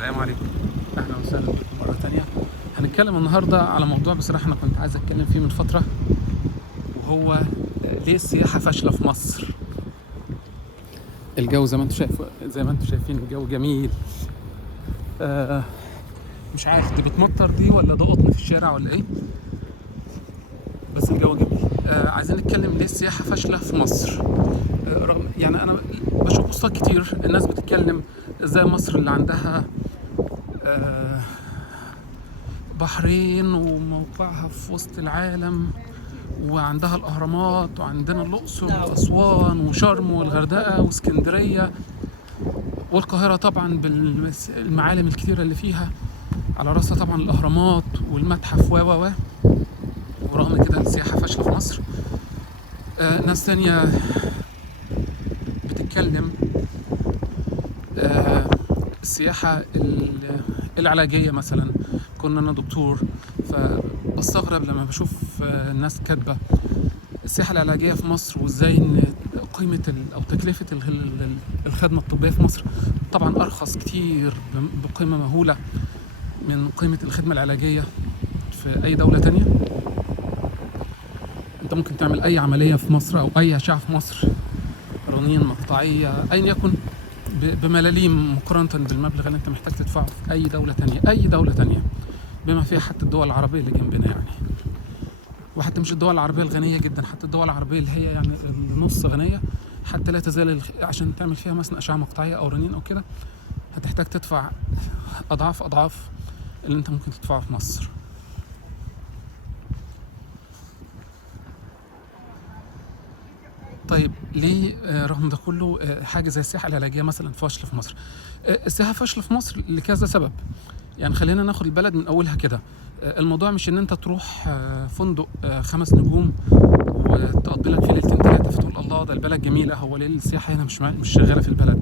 السلام عليكم. اهلا وسهلا بكم مره تانية. هنتكلم النهارده على موضوع بصراحه انا كنت عايز اتكلم فيه من فتره، وهو ليه السياحه فاشله في مصر. الجو زي ما انتم شايفين الجو جميل. آه مش عارف دي بتمطر دي ولا ده قطن في الشارع ولا ايه، بس الجو جميل. عايزين نتكلم ليه السياحه فاشله في مصر. رغم يعني انا بشوف بوستات كتير الناس بتتكلم ازاي مصر اللي عندها آه بحرين وموقعها في وسط العالم، وعندها الأهرامات، وعندنا الأقصر وأسوان وشرم والغردقة واسكندرية والقاهرة طبعا بالمعالم الكتيرة اللي فيها، على رأسها طبعا الأهرامات والمتحف ورغم كده السياحة فاشلة في مصر. ناس تانية بتتكلم السياحة العلاجية مثلا. كنا أنا دكتور فبستغرب لما بشوف الناس كاتبة السياحة العلاجية في مصر، وازاي ان قيمة او تكلفة الخدمة الطبية في مصر طبعا ارخص كتير بقيمة مهولة من قيمة الخدمة العلاجية في اي دولة تانية. انت ممكن تعمل اي عملية في مصر او اي اشعة في مصر، رنين، مقطعية، ايا يكن، بملاليم مقارنة بالمبلغ اللي انت محتاج تدفعه في اي دولة تانية، اي دولة تانية، بما فيها حتى الدول العربية اللي جنبنا يعني. وحتى مش الدول العربية الغنية جدا، حتى الدول العربية اللي هي يعني النص غنية، حتى لا تزال عشان تعمل فيها مثلا أشعة مقطعية أو رنين أو كده هتحتاج تدفع أضعاف اللي أنت ممكن تدفعه في مصر. طيب ليه رغم ده كله حاجة زي السياحة العلاجية مثلا فاشلة في مصر؟ السياحة فاشلة في مصر لكذا سبب. يعني خلينا ناخد البلد من أولها كده. الموضوع مش إن أنت تروح فندق 5 نجوم وتقضي لك فيه ليلتين ثلاثة فتقول الله ده البلد جميلة، هو ليه السياحة هنا مش شغالة في البلد؟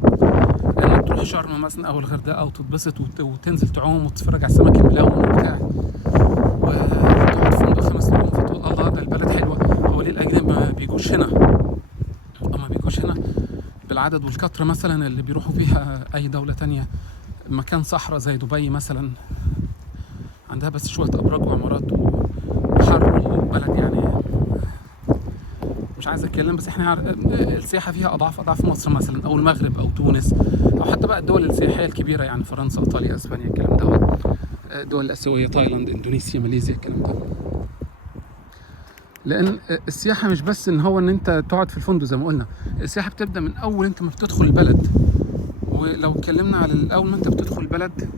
إنك تروح شرم مثلا أو الغردقة وتتبسط وتنزل تعوم وتتفرج على السمك الملون وبتاع، وتقعد في فندق 5 نجوم فتقول الله ده البلد حلوة، هو ليه الأجانب ما بيجوش هنا؟ بالعدد والكثرة مثلا اللي بيروحوا فيها أي دولة تانية. مكان صحراء زي دبي مثلا عندها بس شوية أبراج وعمارات وحر وبلد يعني مش عايز أتكلم، بس إحنا السياحة فيها أضعاف مصر مثلا، أو المغرب أو تونس، أو حتى بقى الدول السياحية الكبيرة يعني فرنسا، إيطاليا، أسبانيا، الكلام ده، الدول الآسيوية، تايلاند، إندونيسيا، ماليزيا، الكلام ده. لأن السياحة مش بس إن هو إن أنت تقعد في الفندق زي ما قلنا، السياحة بتبدأ من أول أنت ما بتدخل البلد. ولو اتكلمنا على اول ما انت بتدخل البلد